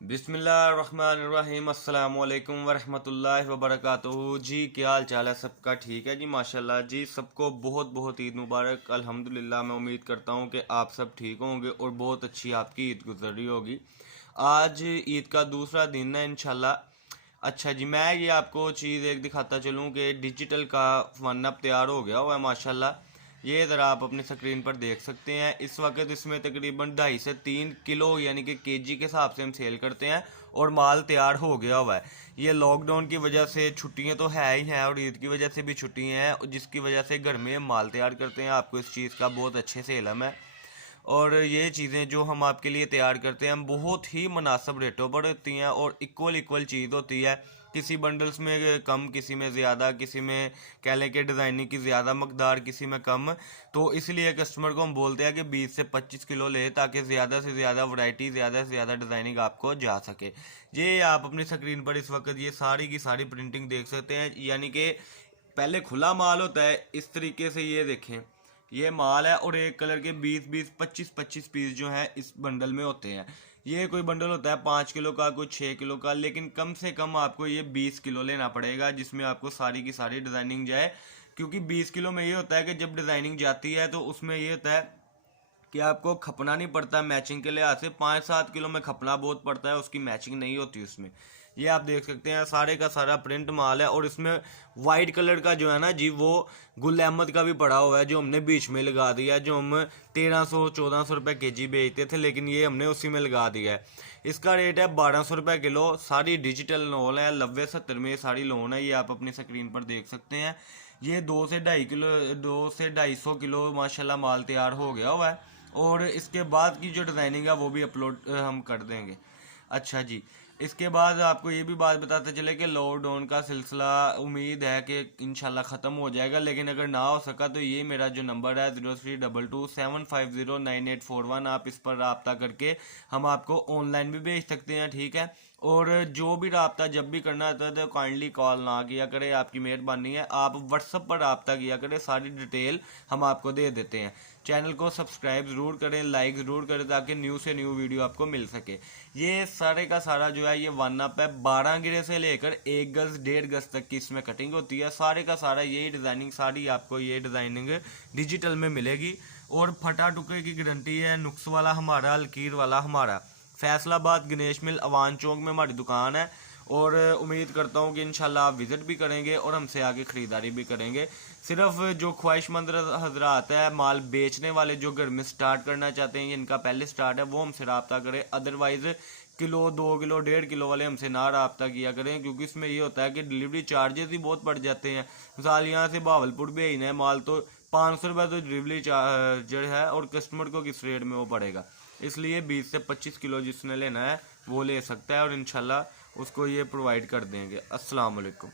बिस्मिल्लाहिर्रहमानिर्रहीम अस्सलामुअलैकुम वरहमतुल्लाहि वबरकातुहू। जी क्या हाल चाल है सबका? ठीक है जी, माशाल्लाह जी। सबको बहुत बहुत ईद मुबारक। अल्हम्दुलिल्लाह मैं उम्मीद करता हूँ कि आप सब ठीक होंगे और बहुत अच्छी आपकी ईद गुजर रही होगी। आज ईद का दूसरा दिन है इंशाल्लाह। अच्छा जी, मैं ये आपको चीज़ एक दिखाता चलूँ कि डिजिटल का वन अप तैयार हो गया हुआ है माशाल्लाह। ये ज़रा आप अपनी स्क्रीन पर देख सकते हैं। इस वक्त इसमें तकरीबन 2.5 से 3 किलो यानी कि केजी के हिसाब से हम सेल करते हैं और माल तैयार हो गया हुआ है। ये लॉकडाउन की वजह से छुट्टियां तो है ही हैं और ईद की वजह से भी छुट्टियां हैं, जिसकी वजह से घर में माल तैयार करते हैं। आपको इस चीज़ का बहुत अच्छे से इल्म है। और ये चीज़ें जो हम आपके लिए तैयार करते हैं हम बहुत ही मुनासिब रेटों पर होती हैं और इक्वल इक्वल चीज़ होती है। किसी बंडल्स में कम, किसी में ज़्यादा, किसी में कह लें कि डिज़ाइनिंग की ज़्यादा मकदार, किसी में कम। तो इसलिए कस्टमर को हम बोलते हैं कि 20 से 25 किलो ले, ताकि ज़्यादा से ज़्यादा वैरायटी, ज़्यादा से ज़्यादा डिज़ाइनिंग आपको जा सके। ये आप अपनी स्क्रीन पर इस वक्त ये सारी की सारी प्रिंटिंग देख सकते हैं। यानी कि पहले खुला माल होता है इस तरीके से, ये देखें ये माल है और एक कलर के 20-20, 25-25 पीस जो हैं इस बंडल में होते हैं। ये कोई बंडल होता है 5 किलो का, कोई 6 किलो का, लेकिन कम से कम आपको ये 20 किलो लेना पड़ेगा, जिसमें आपको सारी की सारी डिज़ाइनिंग जाए। क्योंकि 20 किलो में ये होता है कि जब डिज़ाइनिंग जाती है तो उसमें ये होता है कि आपको खपना नहीं पड़ता मैचिंग के लिहाज से। 5-7 किलो में खपना बहुत पड़ता है, उसकी मैचिंग नहीं होती उसमें। ये आप देख सकते हैं सारे का सारा प्रिंट माल है। और इसमें वाइट कलर का जो है ना जी, वो गुल अहमद का भी पड़ा हुआ है, जो हमने बीच में लगा दिया है। जो हम 1300-1400 रुपये केजी बेचते थे, लेकिन ये हमने उसी में लगा दिया है। इसका रेट है 1200 रुपये किलो। सारी डिजिटल लोन है, 90-70 में ये सारी लोन है। ये आप अपनी स्क्रीन पर देख सकते हैं। ये 2 से 2.5 किलो माशाल्लाह माल तैयार हो गया हुआ है। और इसके बाद की जो डिज़ाइनिंग है वो भी अपलोड हम कर देंगे। अच्छा जी, इसके बाद आपको ये भी बात बताते चले कि लॉकडाउन का सिलसिला उम्मीद है कि इंशाल्लाह ख़त्म हो जाएगा, लेकिन अगर ना हो सका तो ये मेरा जो नंबर है 032275098841, आप इस पर रब्ता करके हम आपको ऑनलाइन भी भेज सकते हैं, ठीक है। और जो भी रब्ता जब भी करना होता है तो काइंडली कॉल ना किया करें, आपकी मेहरबानी है। आप व्हाट्सअप पर रब्ता किया करें, सारी डिटेल हम आपको दे देते हैं। चैनल को सब्सक्राइब ज़रूर करें, लाइक ज़रूर करें, ताकि न्यू से न्यू वीडियो आपको मिल सके। ये सारे का सारा जो है ये वन अप है। 12 गिरे से लेकर 1 गज 1.5 गज तक की इसमें कटिंग होती है। सारे का सारा यही डिज़ाइनिंग, सारी आपको ये डिज़ाइनिंग डिजिटल में मिलेगी। और फटा टुकड़े की गारंटी है। नुक्स वाला हमारा, लकीर वाला हमारा। फैसलाबाद गणेश मिल अवान चौक में हमारी दुकान है। और उम्मीद करता हूँ कि इंशाल्लाह आप विज़िट भी करेंगे और हमसे आगे ख़रीदारी भी करेंगे। सिर्फ जो ख्वाहिशमंद हजरात है, माल बेचने वाले, जो घर में स्टार्ट करना चाहते हैं, इनका पहले स्टार्ट है, वो हमसे रब्ता करें। अदरवाइज़ किलो, 2 किलो, 1.5 किलो वाले हमसे ना रब्ता किया करें, क्योंकि इसमें ये होता है कि डिलीवरी चार्जेस ही बहुत बढ़ जाते हैं। मिसाल यहाँ से बहावलपुर भेजना है माल तो 500 रुपये तो डिलीवरी चार्ज है, और कस्टमर को किस रेट में वो पड़ेगा। इसलिए 20 से 25 किलो जिसने लेना है वो ले सकता है और इंशाल्लाह उसको ये प्रोवाइड कर देंगे। अस्सलाम वालेकुम।